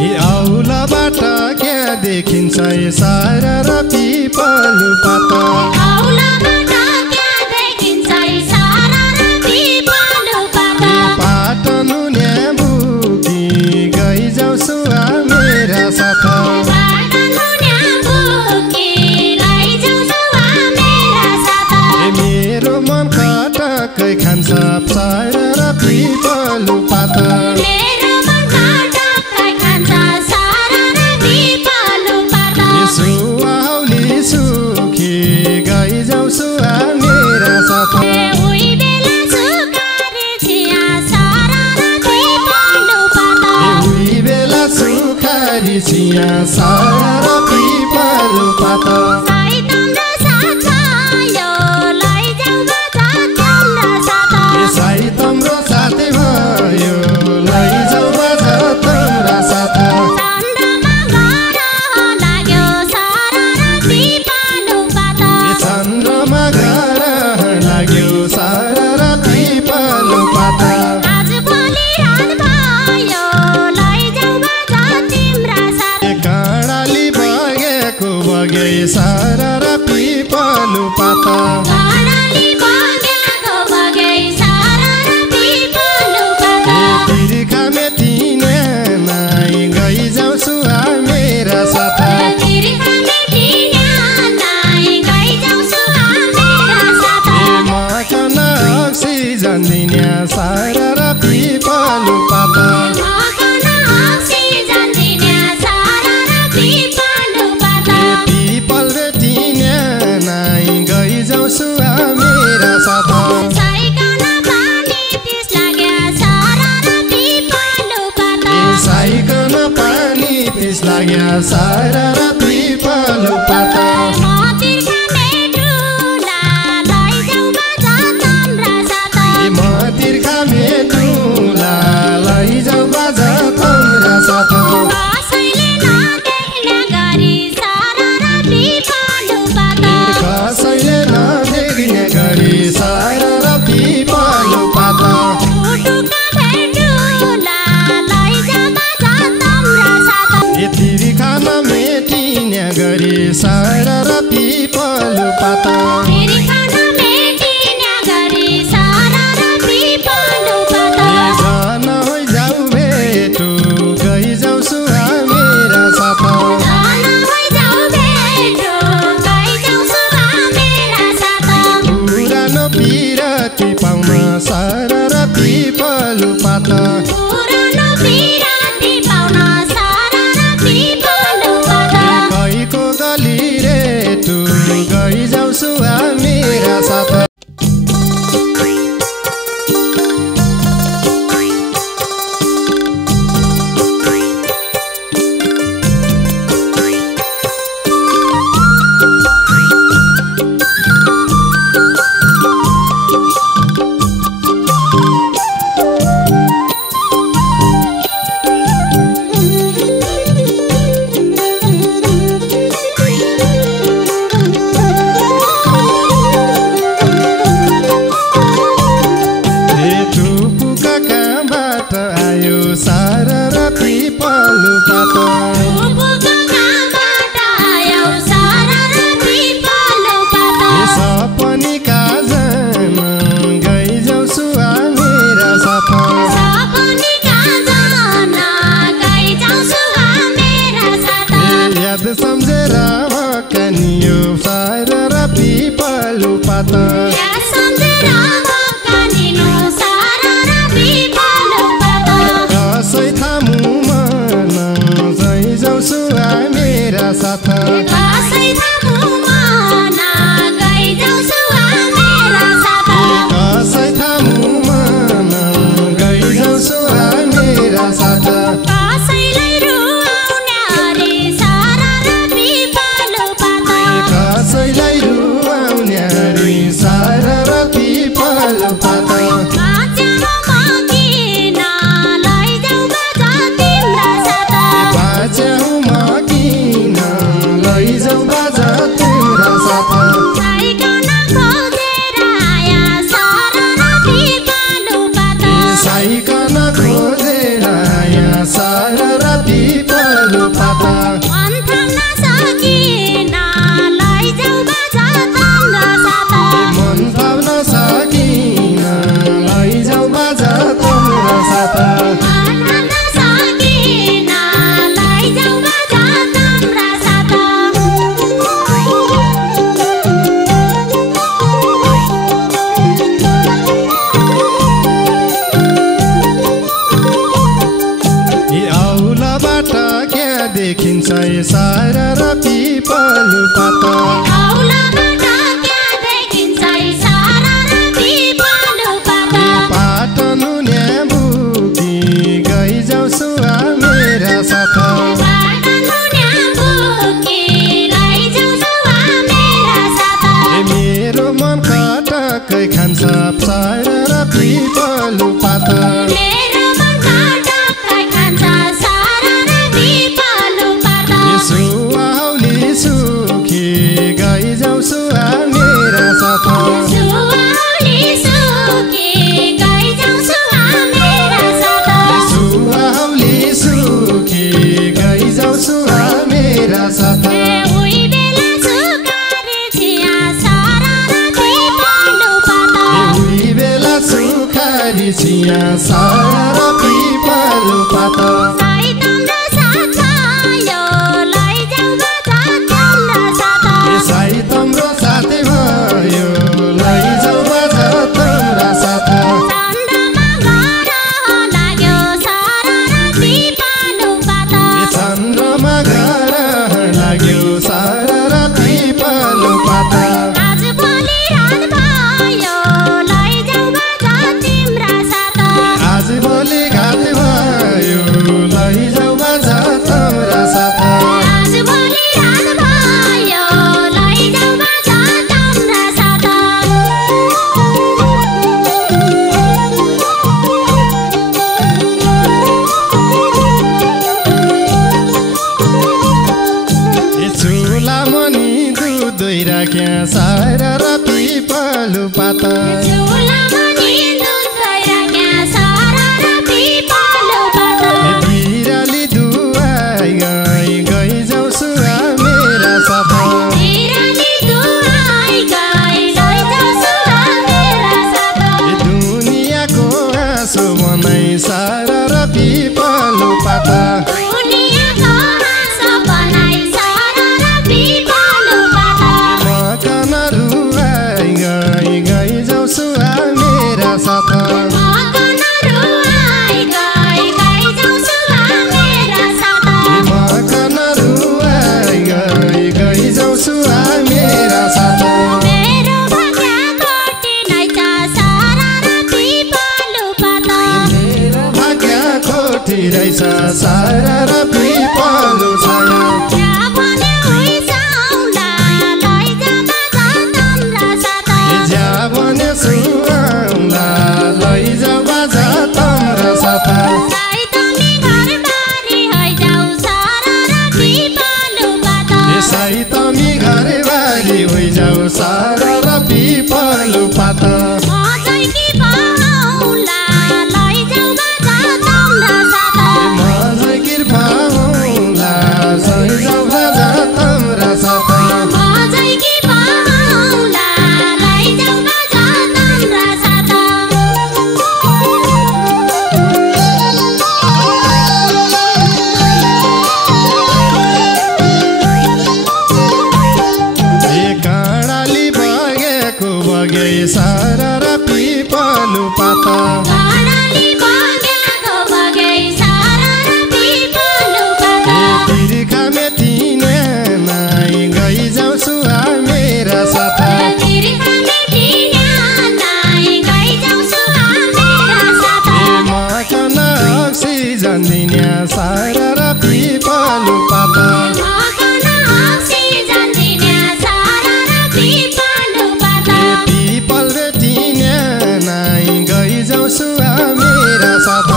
औलाबाट क्या देखिन्छ सारा र पिपलु पात औलाबाट क्या देखिन्छ सारा र पिपलु पात पाटनु न्याबुकी गइजाउ सुआ मेरा साथ पाटनु न्याबुकी लैजाउ सुआ मेरा साथ मेरो मन खटकै खान्छ सारा र पिपलु पात छिया सारा पिपलु पात साइतम र साथ यो लैजाउ बाजा तिम्रो साथ साइतम र साथै भयो लैजाउ बाजा तिम्रो साथ चन्द्रमा घर लाग्यो सारा र पिपलु पात चन्द्रमा घर लाग्यो सारा र पिपलु पात आज भोलि रात भयो लैजाउ बाजा तिम्रो काँडाली बगेको बगे सारा र पिपलु पात काँडाली बगेको बगे सारा र पिपलु पात तिर्खा मेटिने नाइ गइजाउ सुआ मेरा साथ तिर्खा मेटिने नाइ गइजाउ सुआ मेरा साथ मकन अक्सिजन दिने सारा र पिपलु पात पिपल बेटिने नाइ गइजाउ सुआ मेरा साथ साइकन पानी पिस लाग्या सारा र पिपलु पात साइकन पानी पिस लाग्या सारा र पिपलु पात तिर्खा मेटुला लैजाउ बाजा तिम्रो साथ तिर्खा मेटुला लैजाउ बाजा तिम्रो साथ कसैले नदेख्ने गरी सारा र पिपलु पात कसैले नदेख्ने गरी सारा र पिपलु पात टुटुका भेटुला लैजाउ बाजा तिम्रो साथ तिर्खा नमेटिने गरी सारा र पिपलु पात तिर्खा नमेटिने गरी सारा र पिपलु पात जान होइजाउ भेटु गइजाउ सुआ मेरा साथ जान होइजाउ भेटु गइजाउ सुआ मेरा साथ पुरानो पिरती पाउन सारा र पिपलु पात पुरानो पिराती पाउन सारा र पिपलु पात कैको गली रे तु गइजाउ सुआ मेरा साथ सारा र पिपलु पात सपनी काजन गइजाउ सुआ मेरा साथ याद सम्झेर भकनियो सारा र पिपलु पात कसै थामु मन गइजाउ सुआ मेरा साथ कसै थामु मन गइजाउ सुआ मेरा साथ सारा र पिपलु पात पाटनु न्याबुकी गइजाउ सुवा मेरा साथ मेरो मन खटकै खान्छ सारा र पिपलु पात सुवाउली सुखी गइजाउ सुवा मेरा साथ सुवाउली सुखी गइजाउ सुवा मेरा साथ उही बेला सुखारी छिया सारा र पिपलु पात सारा र पिपलु पात बिराली दुवाई गइजाउ सुवा मेरा साथ दुनियाँको आँसु बनाइ सारा र पिपलु पात गइजाउ सुवा मेरा साथ गइजाउ सुवा मेरा साथ मेरो भाग्य कोठी रहेछ सारा र पिपलु छाया सुवाउला लैजाउ बाजा तम्रा साथ साई तमी घरबारी होइजाउ सारा र पिपलु पात मजैकी पाउला लैजाउ बाजा तम्रा साथ सारा र पिपलु पात तिर्खा मेटिने नाइ गइजाउ सुवा मेरा साथ मकन अक्सिजन दिने सारा र पिपलु पात गइजाउ सुवा मेरा साथ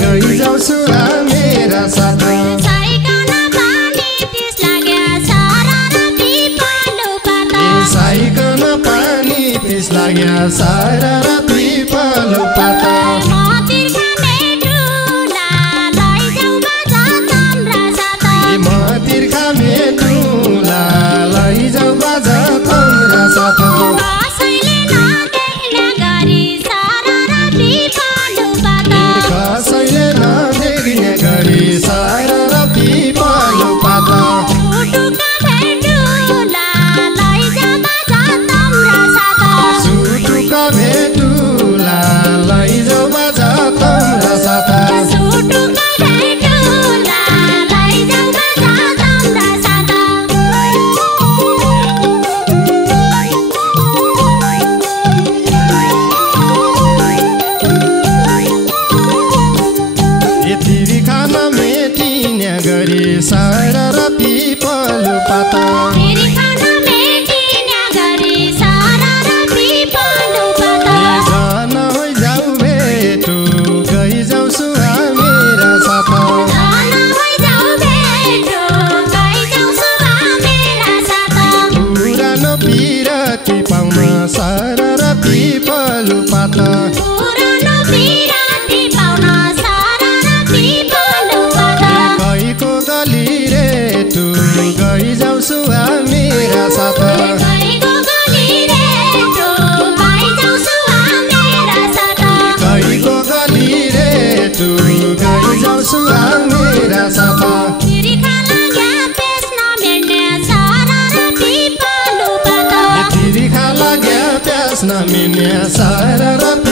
गइजाउ सुवा मेरा साथ साइकन पानी पिस लाग्या सारा र पिपलु पात तिर्खा मेटुला लैजाउ बाजा तम्रा साथ कसैले नदेख्ने गरी सारा र पिपलु पात सुटुका भेटुला नमिन्या सारा रात